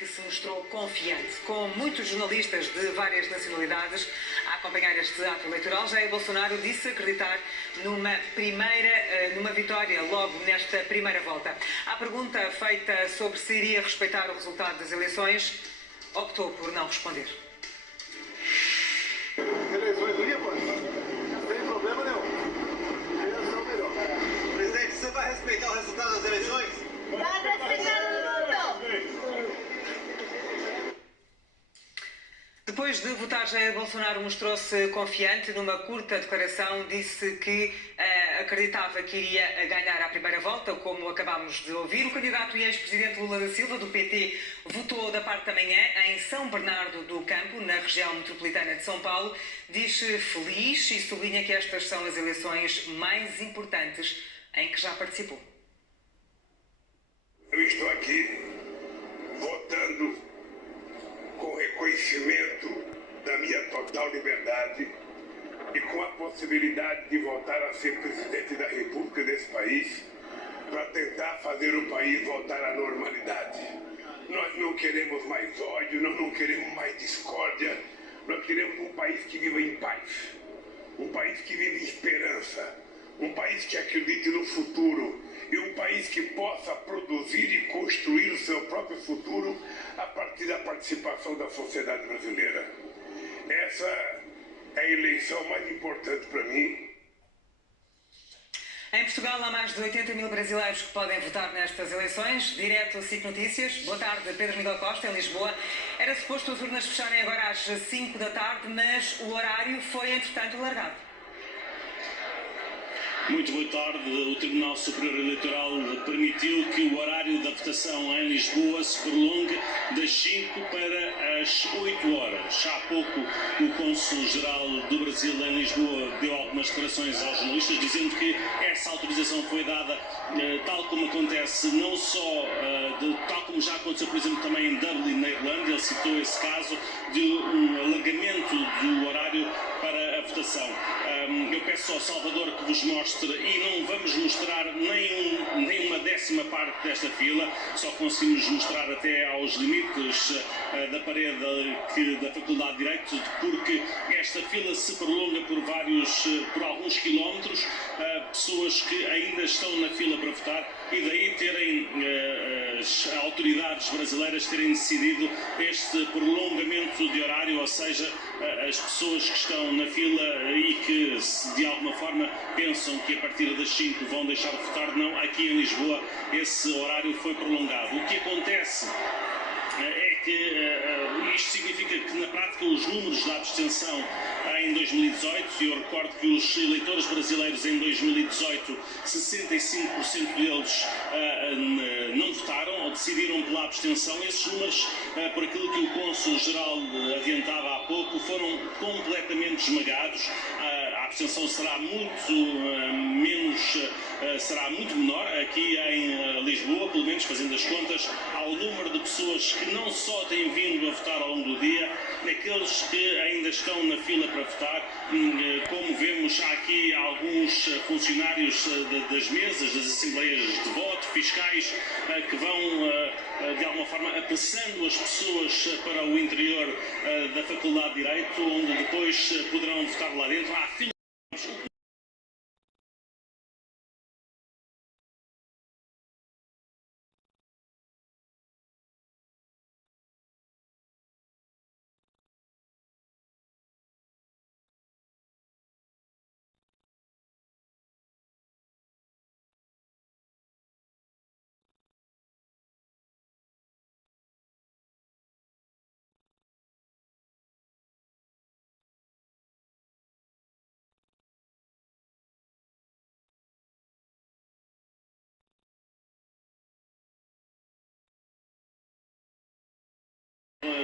Que se mostrou confiante, com muitos jornalistas de várias nacionalidades a acompanhar este ato eleitoral. Jair Bolsonaro disse acreditar numa vitória logo nesta primeira volta. À pergunta feita sobre se iria respeitar o resultado das eleições, optou por não responder. Eleições limpas? Não tem problema nenhum. Eles são melhor. Presidente, você vai respeitar o resultado das eleições? Vai respeitar o mundo! Depois de votar, Jair Bolsonaro mostrou-se confiante. Numa curta declaração, disse que acreditava que iria ganhar à primeira volta, como acabámos de ouvir. O candidato e ex-presidente Lula da Silva, do PT, votou da parte da manhã em São Bernardo do Campo, na região metropolitana de São Paulo. Diz-se feliz e sublinha que estas são as eleições mais importantes em que já participou. Eu estou aqui votando com reconhecimento da minha total liberdade e com a possibilidade de voltar a ser presidente da República desse país para tentar fazer o país voltar à normalidade. Nós não queremos mais ódio, nós não queremos mais discórdia, nós queremos um país que viva em paz, um país que vive em esperança, um país que acredite no futuro e um país que possa produzir e construir o seu próprio futuro a partir da participação da sociedade brasileira. Essa é a eleição mais importante para mim. Em Portugal há mais de 80 mil brasileiros que podem votar nestas eleições. Direto a SIC Notícias. Boa tarde, Pedro Miguel Costa, em Lisboa. Era suposto as urnas fecharem agora às 5 da tarde, mas o horário foi, entretanto, alargado. Muito boa tarde. O Tribunal Superior Eleitoral permitiu que o horário da votação em Lisboa se prolongue das 5 para as 8 horas. Há pouco o Cônsul-Geral do Brasil em Lisboa deu algumas declarações aos jornalistas dizendo que essa autorização foi dada tal como acontece, não só, tal como já aconteceu, por exemplo, também em Dublin, na Irlanda. Ele citou esse caso de um alargamento do horário para a votação. Eu peço ao Salvador que vos mostre, e não vamos mostrar nem uma décima parte desta fila, só conseguimos mostrar até aos limites da parede da Faculdade de Direito, porque esta fila se prolonga por alguns quilómetros, pessoas que ainda estão na fila para votar, e daí terem as autoridades brasileiras terem decidido este prolongamento de horário, ou seja, as pessoas que estão na fila e que de alguma forma pensam que a partir das 5 vão deixar de votar, não, aqui em Lisboa esse horário foi prolongado. O que acontece é que isto significa que na prática os números da abstenção em 2018, e eu recordo que os eleitores brasileiros em 2018, 65% deles não votaram ou decidiram pela abstenção. Esses números, por aquilo que o Cônsul-Geral adiantava há pouco, foram completamente esmagados. A abstenção será muito menor aqui em Lisboa, pelo menos fazendo as contas ao número de pessoas que não só têm vindo a votar ao longo do dia, naqueles que ainda estão na fila para votar. Como vemos, há aqui alguns funcionários das mesas, das assembleias de voto, fiscais, que vão de alguma forma apressando as pessoas para o interior da Faculdade de Direito, onde depois poderão votar lá dentro. Há filas.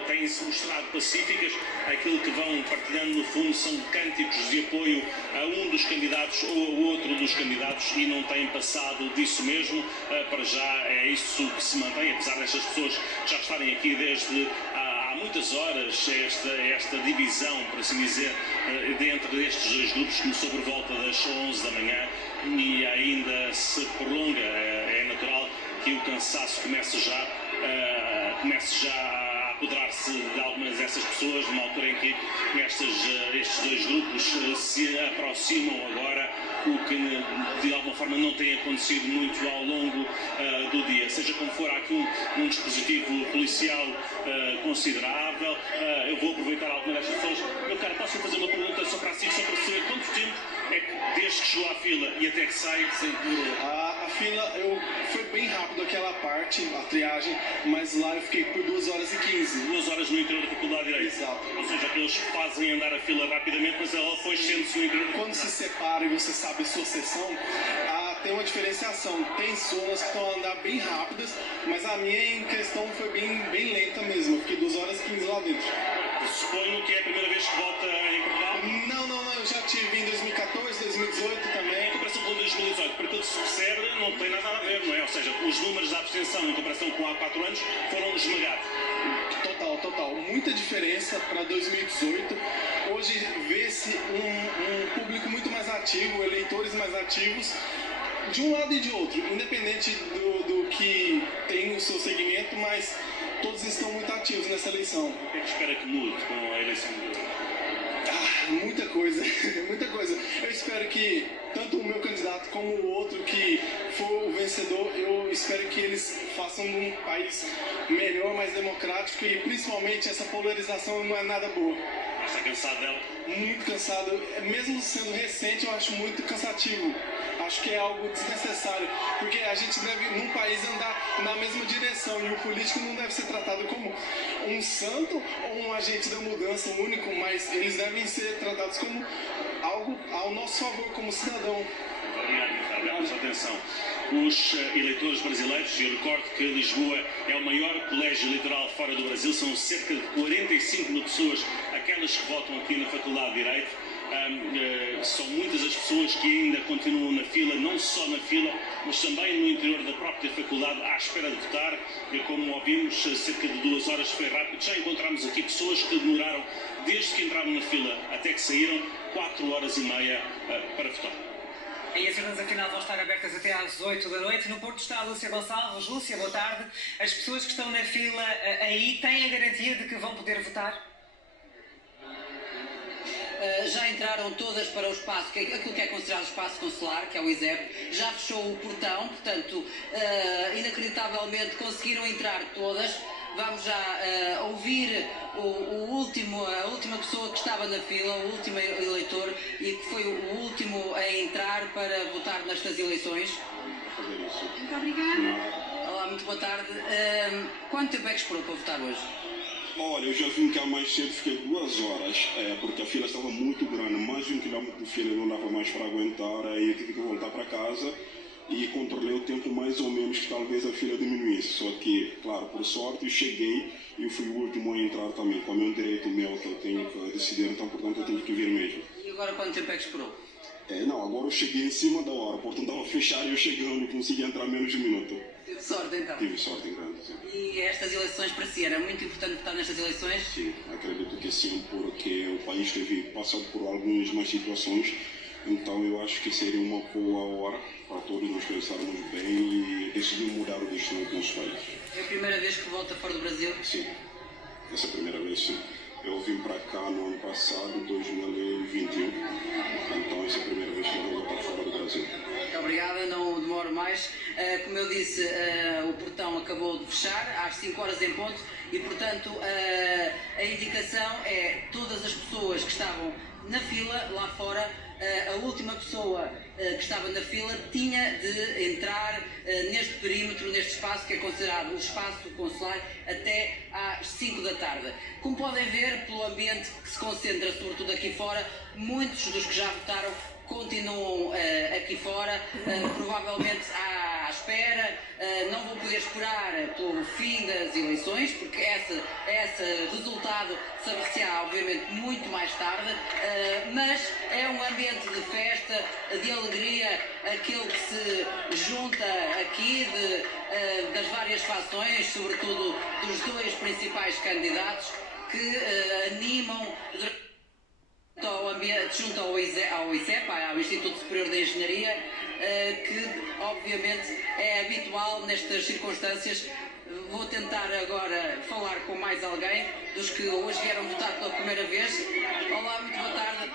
Têm-se mostrado pacíficas. Aquilo que vão partilhando, no fundo, são cânticos de apoio a um dos candidatos ou a outro dos candidatos, e não têm passado disso mesmo. Para já é isso que se mantém, apesar destas pessoas já estarem aqui desde há muitas horas. Esta divisão, por assim dizer, dentro destes dois grupos começou por volta das 11 da manhã e ainda se prolonga. É natural que o cansaço comece já comece já a apoderar-se de algumas dessas pessoas, numa altura em que estes dois grupos se aproximam agora, o que de alguma forma não tem acontecido muito ao longo do dia. Seja como for, há aqui um dispositivo policial considerável. Eu vou aproveitar alguma destas pessoas. Meu caro, posso fazer uma pergunta só para si, só para saber quanto tempo é que desde que chegou à fila e até que sai demorou? A fila foi bem rápido aquela parte, a triagem, mas lá eu fiquei por 2 horas e 15. 2 horas no interior da Faculdade de Direito. Exato. Ou seja, eles fazem andar a fila rapidamente, mas ela depois sente-se no interior da Quando se separa e você sabe a sua sessão, tem uma diferenciação. Tem zonas que estão a andar bem rápidas, mas a minha em questão foi bem lenta mesmo. Eu fiquei 2 horas e 15 lá dentro. Suponho que é a primeira vez que vota em Portugal? Não, eu já tive em 2014, 2018 também. Em comparação com 2018, para aquilo que se percebe, não tem nada a ver, não é? Ou seja, os números da abstenção em comparação com há 4 anos foram esmagados. Total. Muita diferença para 2018. Hoje vê-se um público muito mais ativo, eleitores mais ativos, de um lado e de outro, independente do que tem o seu segmento, mas todos estão muito ativos nessa eleição. O que é que espera que mude com a eleição de hoje? Muita coisa, muita coisa. Eu espero que tanto o meu candidato como o outro que for o vencedor, eu espero que eles façam um país melhor, mais democrático, e principalmente essa polarização não é nada boa. Está cansado dela? Muito cansado. Mesmo sendo recente, eu acho muito cansativo. Acho que é algo desnecessário, porque a gente deve, num país, andar na mesma direção, e o político não deve ser tratado como um santo ou um agente da mudança único, mas eles devem ser tratados como algo ao nosso favor, como cidadão. Obrigado pela sua atenção. Os eleitores brasileiros, e eu recordo que Lisboa é o maior colégio eleitoral fora do Brasil, são cerca de 45 mil pessoas aquelas que votam aqui na Faculdade de Direito. São muitas as pessoas que ainda continuam na fila, não só na fila, mas também no interior da própria faculdade, à espera de votar. E como ouvimos, cerca de 2 horas foi rápido. Já encontramos aqui pessoas que demoraram, desde que entraram na fila até que saíram, 4 horas e meia para votar. E as urnas afinal vão estar abertas até às 8 da noite. No Porto está a Lúcia Gonçalves. Lúcia, boa tarde. As pessoas que estão na fila aí têm a garantia de que vão poder votar? Já entraram todas para o espaço, aquilo que é considerado o espaço consular, que é o ISEP, já fechou o portão, portanto, inacreditavelmente conseguiram entrar todas. Vamos já ouvir a última pessoa que estava na fila, o último eleitor, e que foi o último a entrar para votar nestas eleições. Muito obrigada. Olá, muito boa tarde. Quanto tempo é que esperou para votar hoje? Olha, eu já vim cá mais cedo, fiquei 2 horas, porque a fila estava muito grande, mais de 1 quilômetro de fila, não dava mais para aguentar, aí eu tive que voltar para casa e controlei o tempo mais ou menos que talvez a fila diminuísse. Só que, claro, por sorte eu cheguei e eu fui o último a entrar também, como é um direito meu que eu tenho que decidir, então portanto eu tenho que vir mesmo. E agora quanto tempo é que esperou? Não, agora eu cheguei em cima da hora, portanto estava fechado e eu chegando e consegui entrar menos de 1 minuto. Tive sorte então? Tive sorte em grande, sim. E estas eleições para si, era muito importante votar nestas eleições? Sim, acredito que sim, porque o país teve passado por algumas más situações, então eu acho que seria uma boa hora para todos nós pensarmos bem e decidir mudar o destino do nosso país. É a primeira vez que volta fora do Brasil? Sim, essa é a primeira vez, sim. Eu vim para cá no ano passado, 2021, então essa é a primeira vez que eu vou voltar fora do Brasil. Muito obrigada, não demoro mais. Como eu disse, o portão acabou de fechar às 5 horas em ponto e, portanto, a indicação é todas as pessoas que estavam na fila lá fora, a última pessoa que estava na fila tinha de entrar neste perímetro, neste espaço que é considerado o espaço consular, até às 5 da tarde. Como podem ver, pelo ambiente que se concentra sobretudo aqui fora, muitos dos que já votaram continuam aqui fora, provavelmente à espera, não vão poder esperar pelo fim das eleições, porque esse resultado saber-se-á obviamente muito mais tarde, mas é um ambiente de festa, de alegria, aquele que se junta aqui das várias fações, sobretudo dos 2 principais candidatos, que animam junto ao ISEP, ao Instituto Superior de Engenharia, que obviamente é habitual nestas circunstâncias Vou tentar agora falar com mais alguém dos que hoje vieram votar pela primeira vez. Olá, muito boa tarde.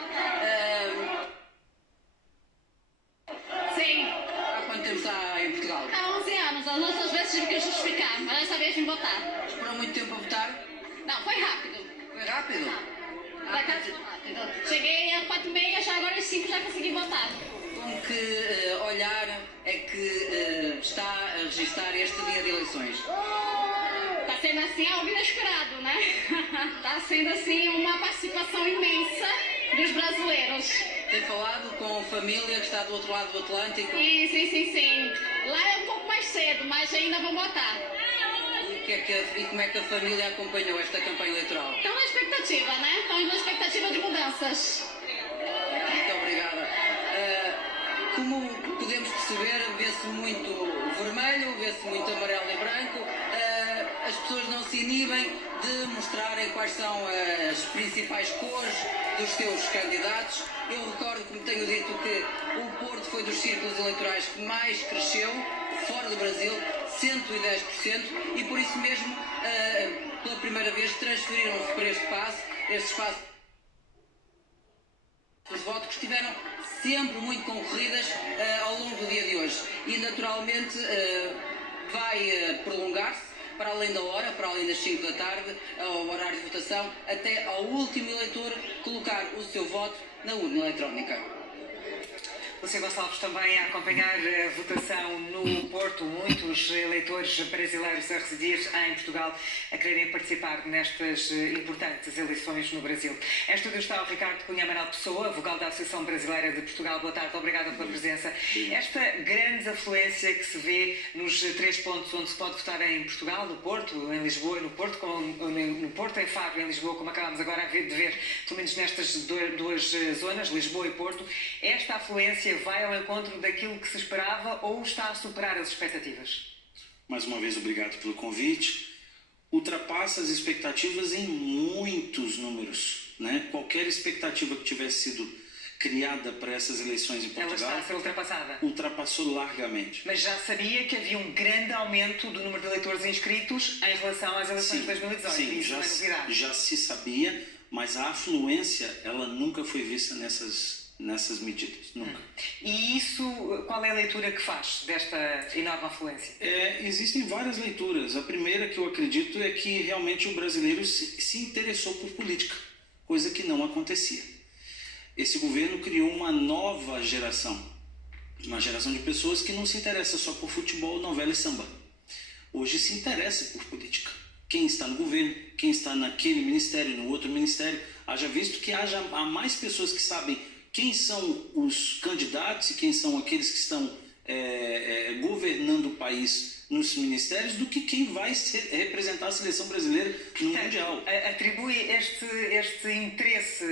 Sim. Há quanto tempo está em Portugal? Há 11 anos. As outras vezes tive que justificar, mas desta vez vim votar. Esperou muito tempo a votar? Não, foi rápido. Foi rápido? Por acaso, rápido. Cheguei às 4h30, já agora às 5 já consegui votar. Com que olhar é que está a registrar este dia de eleições? Está sendo assim algo inesperado, né? Está sendo assim uma participação imensa dos brasileiros. Tem falado com família que está do outro lado do Atlântico? Sim. Lá é um pouco mais cedo, mas ainda vão votar. E como é que a família acompanhou esta campanha eleitoral? Estão na expectativa, né? Estão na expectativa de mudanças. Muito obrigada. Como podemos perceber, vê-se muito vermelho, vê-se muito amarelo e branco. As pessoas não se inibem de mostrarem quais são as principais cores dos seus candidatos. Eu recordo, como tenho dito, que o Porto foi dos círculos eleitorais que mais cresceu, fora do Brasil, 110%, e por isso mesmo, pela primeira vez, transferiram-se para este espaço de voto, que estiveram sempre muito concorridas ao longo do dia de hoje. E naturalmente vai prolongar-se para além da hora, para além das 5 da tarde, ao horário de votação, até ao último eleitor colocar o seu voto na urna eletrónica. Lúcia Gonçalves também a acompanhar a votação no Porto, muitos eleitores brasileiros a residir em Portugal a quererem participar nestas importantes eleições no Brasil. Em estúdio está o Ricardo Cunha Amaral Pessoa, vogal da Associação Brasileira de Portugal. Boa tarde, obrigada pela presença. Esta grande afluência que se vê nos 3 pontos onde se pode votar em Portugal, no Porto, em Lisboa e no Porto, no Porto, em Faro, em Lisboa, como acabámos agora de ver, pelo menos nestas duas zonas, Lisboa e Porto, esta afluência vai ao encontro daquilo que se esperava ou está a superar as expectativas? Mais uma vez, obrigado pelo convite. Ultrapassa as expectativas em muitos números, né? Qualquer expectativa que tivesse sido criada para essas eleições em Portugal... Ela está a ser ultrapassada? Ultrapassou largamente. Mas já sabia que havia um grande aumento do número de eleitores inscritos em relação às eleições de 2018. Sim, isso não é novidade. Já se sabia, mas a afluência, ela nunca foi vista nessas medidas, nunca. E isso, qual é a leitura que faz desta enorme afluência? Existem várias leituras. A primeira que eu acredito é que realmente o brasileiro se interessou por política, coisa que não acontecia. Esse governo criou uma nova geração, uma geração de pessoas que não se interessa só por futebol, novela e samba. Hoje se interessa por política. Quem está no governo, quem está naquele ministério, no outro ministério, haja visto que há mais pessoas que sabem quem são os candidatos e quem são aqueles que estão governando o país nos ministérios do que quem vai representar a seleção brasileira no Mundial. Atribui este interesse,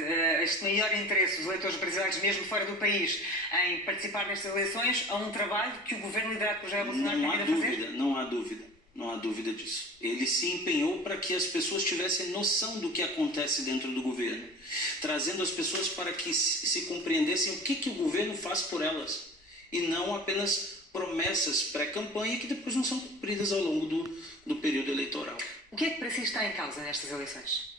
este maior interesse dos eleitores brasileiros, mesmo fora do país, em participar nestas eleições, a um trabalho que o governo liderado por Jair Bolsonaro tem vindo a fazer? Não há dúvida disso. Ele se empenhou para que as pessoas tivessem noção do que acontece dentro do governo, trazendo as pessoas para que se compreendessem o que o governo faz por elas, e não apenas promessas pré-campanha que depois não são cumpridas ao longo do período eleitoral. O que é que para si está em causa nestas eleições?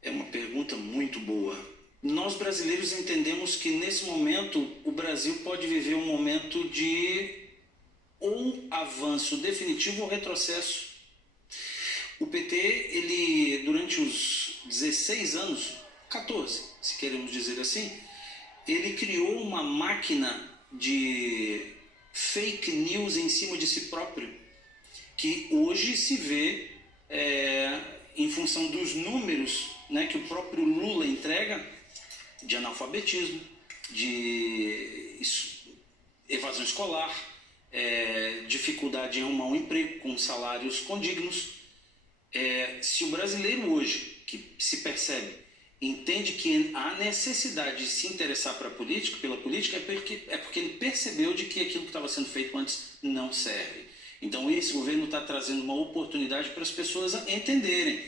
É uma pergunta muito boa. Nós brasileiros entendemos que nesse momento o Brasil pode viver um momento de ou avanço definitivo ou retrocesso. O PT, ele durante os 16 anos, 14, se queremos dizer assim, ele criou uma máquina de fake news em cima de si próprio, que hoje se vê em função dos números, né, que o próprio Lula entrega, de analfabetismo, de evasão escolar, dificuldade em arrumar um emprego com salários condignos. Se o brasileiro hoje, que se percebe, entende que há necessidade de se interessar pela política, é porque ele percebeu de que aquilo que estava sendo feito antes não serve. Então esse governo está trazendo uma oportunidade para as pessoas entenderem.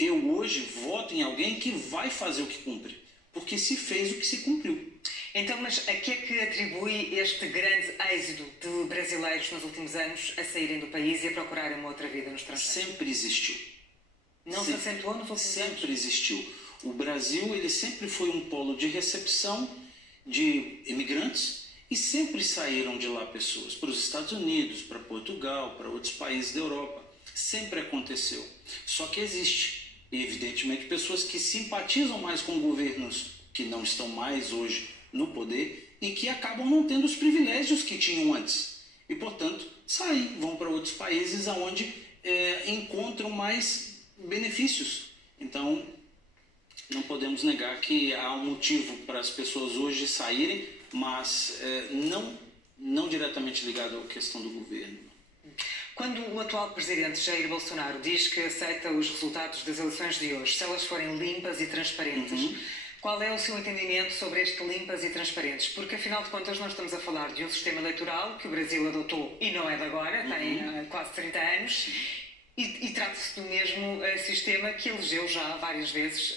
Eu hoje voto em alguém que vai fazer o que cumpre, porque se fez o que se cumpriu. Então, mas a que é que atribui este grande êxodo de brasileiros nos últimos anos a saírem do país e a procurarem uma outra vida no estrangeiro? Sempre existiu. Não se acentuou nos últimos anos? Sempre existiu. O Brasil, ele sempre foi um polo de recepção de imigrantes e sempre saíram de lá pessoas para os Estados Unidos, para Portugal, para outros países da Europa. Sempre aconteceu. Só que existe, evidentemente, pessoas que simpatizam mais com governos que não estão mais hoje no poder e que acabam não tendo os privilégios que tinham antes. E, portanto, saem, vão para outros países onde encontram mais benefícios. Então, não podemos negar que há um motivo para as pessoas hoje saírem, mas não diretamente ligado à questão do governo. Quando o atual presidente Jair Bolsonaro diz que aceita os resultados das eleições de hoje, se elas forem limpas e transparentes, qual é o seu entendimento sobre este limpas e transparentes? Porque, afinal de contas, nós estamos a falar de um sistema eleitoral que o Brasil adotou e não é de agora, tem quase 30 anos, e trata-se do mesmo sistema que elegeu já várias vezes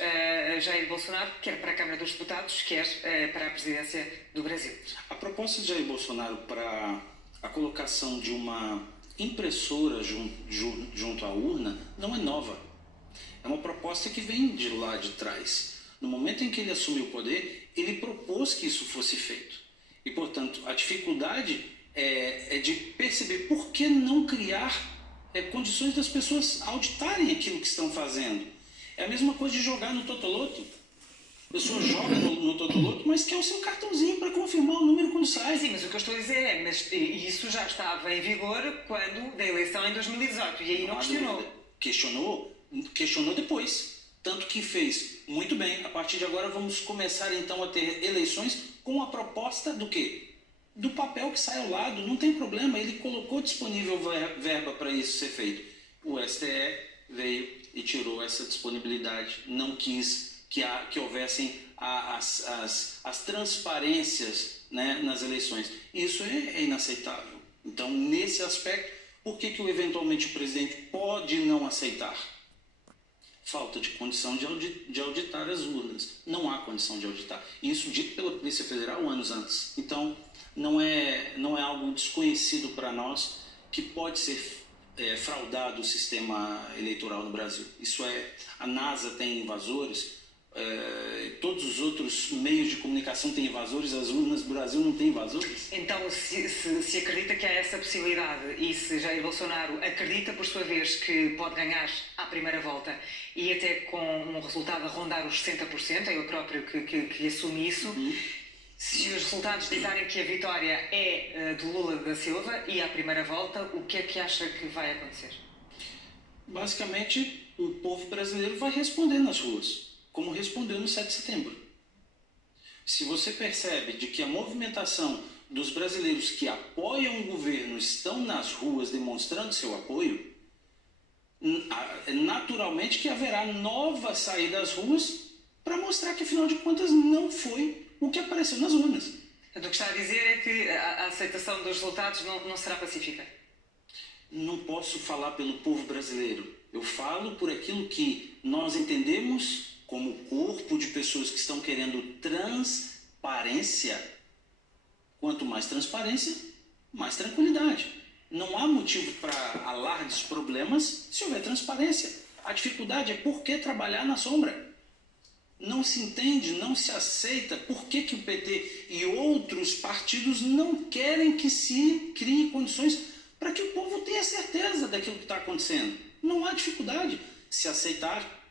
Jair Bolsonaro, quer para a Câmara dos Deputados, quer para a presidência do Brasil. A proposta de Jair Bolsonaro para a colocação de uma impressora junto à urna não é nova. É uma proposta que vem de lá de trás. No momento em que ele assumiu o poder, ele propôs que isso fosse feito. E, portanto, a dificuldade é de perceber por que não criar condições das pessoas auditarem aquilo que estão fazendo. É a mesma coisa de jogar no Totoloto. A pessoa joga no Totoloto, mas quer o seu cartãozinho para confirmar o número quando sai. Sim, mas o que eu estou a dizer mas isso já estava em vigor quando da eleição em 2018 e aí não questionou. Questionou depois. Tanto que fez muito bem. A partir de agora vamos começar então a ter eleições com a proposta do quê? Do papel que sai ao lado, não tem problema, ele colocou disponível verba para isso ser feito. O STE veio e tirou essa disponibilidade, não quis que houvessem as transparências, né, nas eleições. Isso é inaceitável. Então, nesse aspecto, por que eventualmente o presidente pode não aceitar? Falta de condição de auditar as urnas. Não há condição de auditar. Isso dito pela Polícia Federal anos antes. Então, não é algo desconhecido para nós que pode ser fraudado o sistema eleitoral no Brasil. Isso a NASA tem invasores, todos os outros meios de comunicação têm invasores, as urnas do Brasil não têm invasores. Então, se acredita que há essa possibilidade e se Jair Bolsonaro acredita, por sua vez, que pode ganhar à primeira volta e até com um resultado a rondar os 60%, é eu próprio que assume isso, se os resultados ditarem que a vitória é de Lula da Silva e à primeira volta, o que é que acha que vai acontecer? Basicamente, o povo brasileiro vai responder nas ruas, como respondeu no 7 de setembro. Se você percebe de que a movimentação dos brasileiros que apoiam o governo estão nas ruas demonstrando seu apoio, naturalmente que haverá nova saída às ruas para mostrar que, afinal de contas, não foi o que apareceu nas urnas. O que está a dizer é que a aceitação dos resultados não será pacífica. Não posso falar pelo povo brasileiro. Eu falo por aquilo que nós entendemos como corpo de pessoas que estão querendo transparência. Quanto mais transparência, mais tranquilidade. Não há motivo para alardes problemas se houver transparência. A dificuldade é por que trabalhar na sombra. Não se entende, não se aceita por que o PT e outros partidos não querem que se criem condições para que o povo tenha certeza daquilo que está acontecendo. Não há dificuldade se aceitar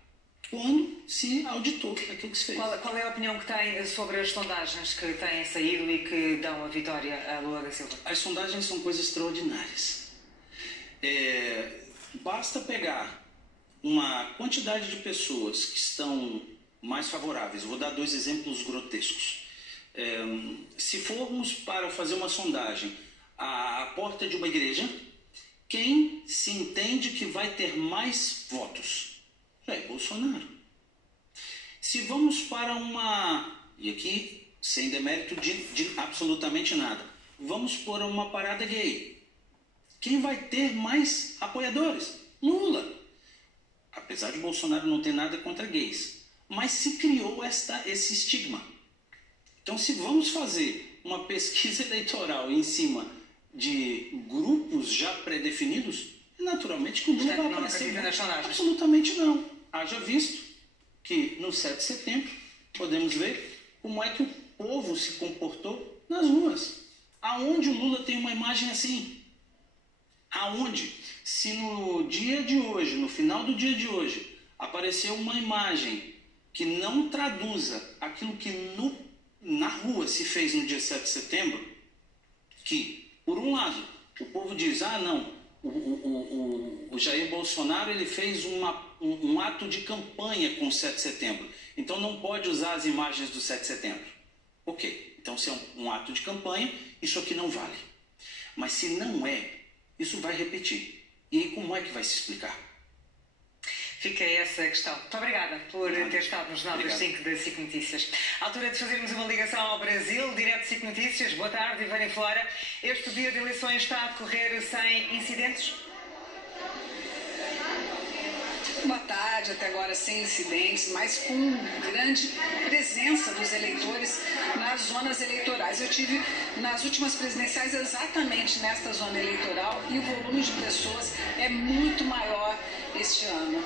quando se auditou aquilo que se fez. Qual é a opinião que tem sobre as sondagens que têm saído e que dão a vitória a Lula da Silva? As sondagens são coisas extraordinárias. Basta pegar uma quantidade de pessoas que estão mais favoráveis. Vou dar 2 exemplos grotescos. Se formos para fazer uma sondagem à porta de uma igreja, quem se entende que vai ter mais votos? Jair Bolsonaro. Se vamos para e aqui sem demérito de absolutamente nada, vamos por uma parada gay. Quem vai ter mais apoiadores? Lula. Apesar de Bolsonaro não ter nada contra gays. Mas se criou esse estigma. Então, se vamos fazer uma pesquisa eleitoral em cima de grupos já pré-definidos, naturalmente que o Lula vai aparecer. Absolutamente não. Haja visto que no 7 de setembro podemos ver como é que o povo se comportou nas ruas. Aonde o Lula tem uma imagem assim? Aonde? Se no dia de hoje, no final do dia de hoje, apareceu uma imagem que não traduza aquilo que na rua se fez no dia 7 de setembro, que, por um lado, o povo diz, não, o Jair Bolsonaro ele fez um ato de campanha com o 7 de setembro, então não pode usar as imagens do 7 de setembro. Ok, então se é um ato de campanha, isso aqui não vale. Mas se não é, isso vai repetir. E aí como é que vai se explicar? Fica essa questão. Muito obrigada por ter estado no Jornal das 5 da SIC Notícias. À altura de fazermos uma ligação ao Brasil, direto de SIC Notícias. Boa tarde, Ivânia Flora. Este dia de eleições está a decorrer sem incidentes? Boa tarde, até agora sem incidentes, mas com grande presença dos eleitores nas zonas eleitorais. Eu tive nas últimas presidenciais exatamente nesta zona eleitoral e o volume de pessoas é muito maior este ano.